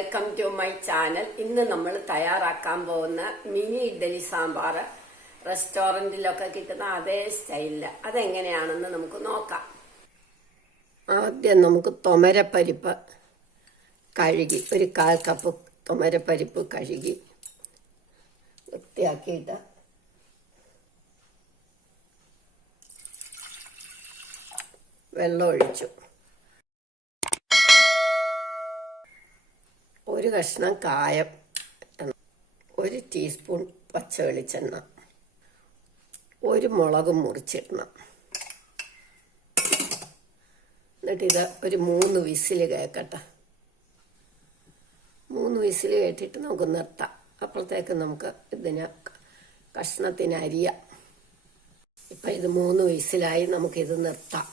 Welcome to my channel. ഇന്ന് നമ്മൾ തയ്യാറാക്കാൻ പോകുന്ന മിനി ഇഡ്ഡലി സാമ്പാർ റെസ്റ്റോറൻറ്റിലൊക്കെ കിട്ടുന്ന അതേ സ്റ്റൈലില് അതെങ്ങനെയാണെന്ന് നമുക്ക് നോക്കാം. ആദ്യം നമുക്ക് തുമരപ്പരിപ്പ് കഴുകി ഒരു 1/4 കപ്പ് തുമരപ്പരിപ്പ് കഴുകി വൃത്തിയാക്കിയിട്ട് വെള്ളം ഒഴിച്ചു. ഒരു കഷ്ണം കായം ഇടണം, 1 ടീസ്പൂൺ പച്ച വെളിച്ചെണ്ണ, 1 മുളക് മുറിച്ചിടണം. എന്നിട്ടിത് ഒരു 3 വിസിൽ കേൾക്കട്ടെ. 3 വിസിൽ കേട്ടിട്ട് നമുക്ക് നിർത്താം. അപ്പോഴത്തേക്ക് നമുക്ക് ഇതിന് കഷ്ണത്തിന് അരിയാം. ഇപ്പം ഇത് 3 വിസിലായി, നമുക്കിത് നിർത്താം.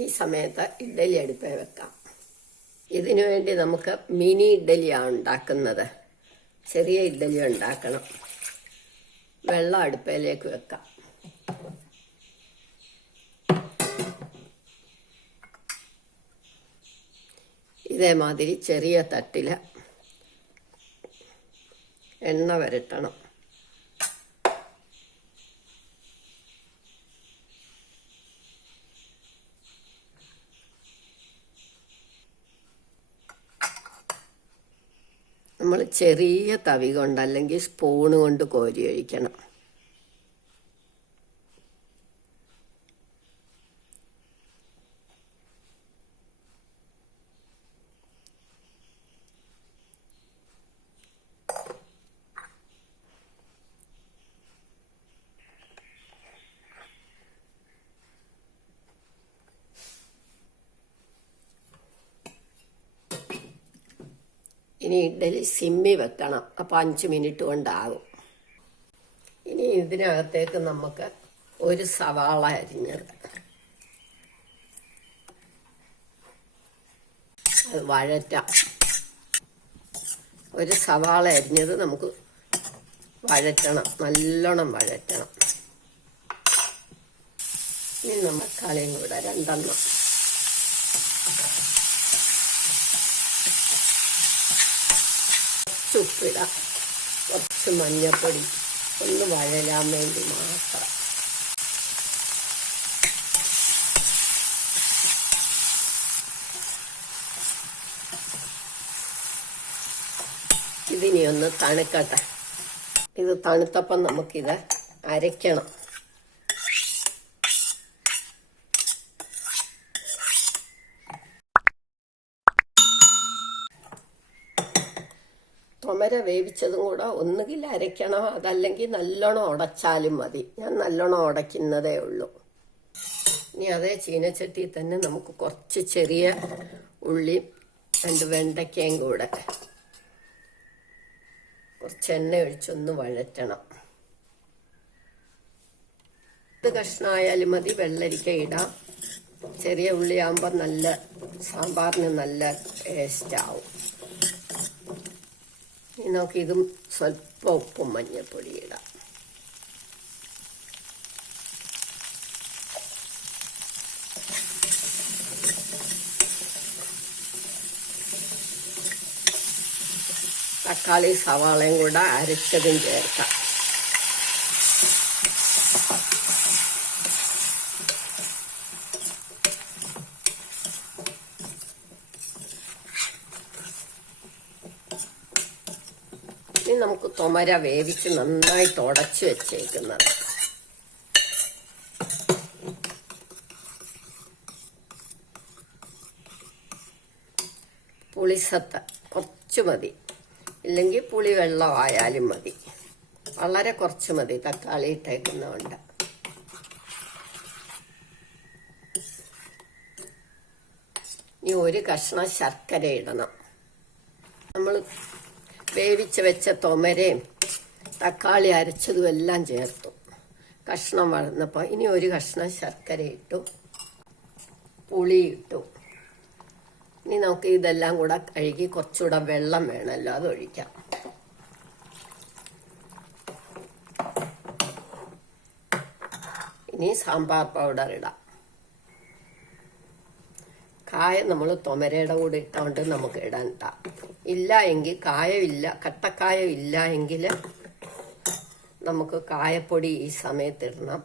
ഈ സമയത്ത് ഇഡ്ഡലി അടുപ്പേ വെക്കാം. ഇതിനു വേണ്ടി നമുക്ക് മിനി ഇഡ്ഡലിയാണ് ഉണ്ടാക്കുന്നത്. ചെറിയ ഇഡ്ഡലി ഉണ്ടാക്കണം. വെള്ളം അടുപ്പയിലേക്ക് വെക്കാം. ഇതേമാതിരി ചെറിയ തട്ടിൽ എണ്ണ വരട്ടണം. നമ്മൾ ചെറിയ തവി കൊണ്ട് അല്ലെങ്കിൽ സ്പൂണ് കൊണ്ട് കോരി ഒഴിക്കണം. ഇനി ഇഡ്ഡലി സിമ്മി വെക്കണം. അപ്പോൾ 5 മിനിറ്റ് കൊണ്ടാകും. ഇനി ഇതിനകത്തേക്ക് നമുക്ക് ഒരു സവാള അരിഞ്ഞത് അത് വഴറ്റാം. ഒരു സവാള അരിഞ്ഞത് നമുക്ക് വഴറ്റണം, നല്ലോണം വഴറ്റണം. ഇനി നമ്മൾ തക്കാളിയും കൂടെ 2 ഉപ്പിടാം, കുറച്ച് മഞ്ഞൾപ്പൊടി, ഒന്ന് വഴലാൻ വേണ്ടി മാത്രം. ഇതിനി ഒന്ന് തണുക്കട്ടെ. ഇത് തണുത്തപ്പം നമുക്കിത് അരയ്ക്കണം. തുമര വേവിച്ചതും കൂടെ ഒന്നുകിൽ അരയ്ക്കണം, അതല്ലെങ്കിൽ നല്ലോണം ഉടച്ചാലും മതി. ഞാൻ നല്ലോണം ഉടയ്ക്കുന്നതേ ഉള്ളൂ. ഇനി അതേ ചീനച്ചട്ടിയിൽ തന്നെ നമുക്ക് കുറച്ച് ചെറിയ ഉള്ളിയും 2 വെണ്ടയ്ക്കയും കൂടെ കുറച്ച് എണ്ണ ഒഴിച്ചൊന്ന് വഴറ്റണം. ഇത് കഷ്ണമായാലും മതി, വെള്ളരിക്ക ഇടാം. ചെറിയ ഉള്ളിയാകുമ്പോൾ നല്ല സാമ്പാറിന് നല്ല ടേസ്റ്റ് ആവും. ഇനി നമുക്ക് ഇതും സ്വല്പം ഉപ്പും മഞ്ഞൾപ്പൊടി ഇടാം. തക്കാളി സവാളയും കൂടെ അരച്ചതും ചേർക്കാം. ഇനി നമുക്ക് തുമര വേവിച്ച് നന്നായിട്ട് ഉടച്ച് വെച്ചേക്കുന്നത് പുളിസത്ത് കുറച്ച് മതി, ഇല്ലെങ്കിൽ പുളി വെള്ളമായാലും മതി. വളരെ കുറച്ച് മതി തക്കാളി ഇട്ടേക്കുന്നതുകൊണ്ട്. ഇനി 1 കഷ്ണം ശർക്കര ഇടണം. നമ്മൾ വേവിച്ച് വെച്ച തുമരയും തക്കാളി അരച്ചതും എല്ലാം ചേർത്തു. കഷ്ണം വളർന്നപ്പോൾ ഇനി 1 കഷ്ണം ശർക്കര ഇട്ടു, പുളി ഇട്ടു. ഇനി നമുക്ക് ഇതെല്ലാം കൂടെ കഴുകി കുറച്ചുകൂടെ വെള്ളം വേണമല്ലോ, അതൊഴിക്കാം. ഇനി സാമ്പാർ പൗഡർ ഇടാം. കായ നമ്മൾ തൊമരയുടെ കൂടെ ഇട്ടുകൊണ്ട് നമുക്ക് ഇടാൻ കേട്ടോ. ഇല്ല എങ്കിൽ കായമില്ല, കട്ടക്കായം ഇല്ല എങ്കിൽ നമുക്ക് കായപ്പൊടി ഈ സമയത്ത് ഇടണം.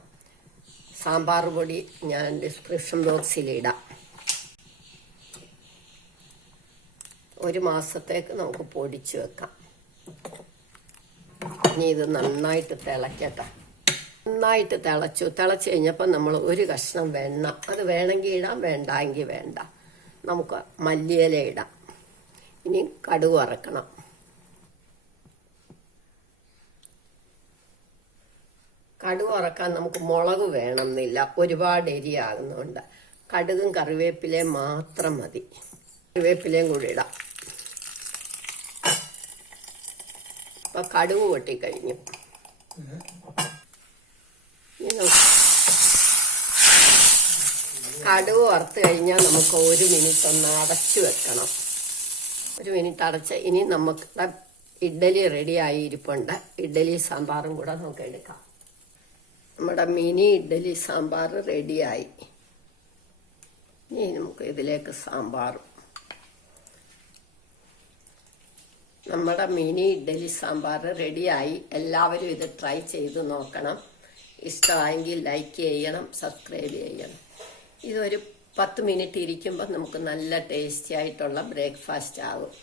സാമ്പാർ പൊടി ഞാൻ ഡിസ്ക്രിപ്ഷൻ ബോക്സിലിടാം. 1 മാസത്തേക്ക് നമുക്ക് പൊടിച്ച് വെക്കാം. ഇനി ഇത് നന്നായിട്ട് തിളക്കട്ടെ. നന്നായിട്ട് തിളച്ച് കഴിഞ്ഞപ്പോൾ നമ്മൾ ഒരു കഷ്ണം വെണ്ണ, അത് വേണമെങ്കിൽ ഇടാം, വേണ്ടെങ്കിൽ വേണ്ട. നമുക്ക് മല്ലിയില ഇടാം. ഇനി കടുക് വറക്കണം. കടുക് വറക്കാൻ നമുക്ക് മുളക് വേണമെന്നില്ല, ഒരുപാട് എരിയാകുന്നുണ്ട്. കടുകും കറിവേപ്പിലയും മാത്രം മതി. കറിവേപ്പിലയും കൂടി ഇടാം. ഇപ്പൊ കടുക് പൊട്ടിക്കഴിഞ്ഞു. കടുക് വറുത്ത് കഴിഞ്ഞാൽ നമുക്ക് 1 മിനിറ്റ് ഒന്ന് അടച്ചു വെക്കണം. 1 മിനിറ്റ് അടച്ച് ഇനി നമുക്ക് ഇഡ്ഡലി റെഡി ആയിരിപ്പുണ്ട്. ഇഡ്ഡലി സാമ്പാറും കൂടെ നമുക്ക് എടുക്കാം. നമ്മുടെ മിനി ഇഡ്ഡലി സാമ്പാർ റെഡിയായി. ഇനി നമുക്ക് ഇതിലേക്ക് സാമ്പാറും. നമ്മുടെ മിനി ഇഡ്ഡലി സാമ്പാർ റെഡിയായി. എല്ലാവരും ഇത് ട്രൈ ചെയ്ത് നോക്കണം. ഇഷ്ടമായെങ്കിൽ ലൈക്ക് ചെയ്യണം, സബ്സ്ക്രൈബ് ചെയ്യണം. ഇതൊരു 10 മിനിറ്റ് ഇരിക്കുമ്പോൾ നമുക്ക് നല്ല ടേസ്റ്റി ആയിട്ടുള്ള ബ്രേക്ക്ഫാസ്റ്റ് ആകും.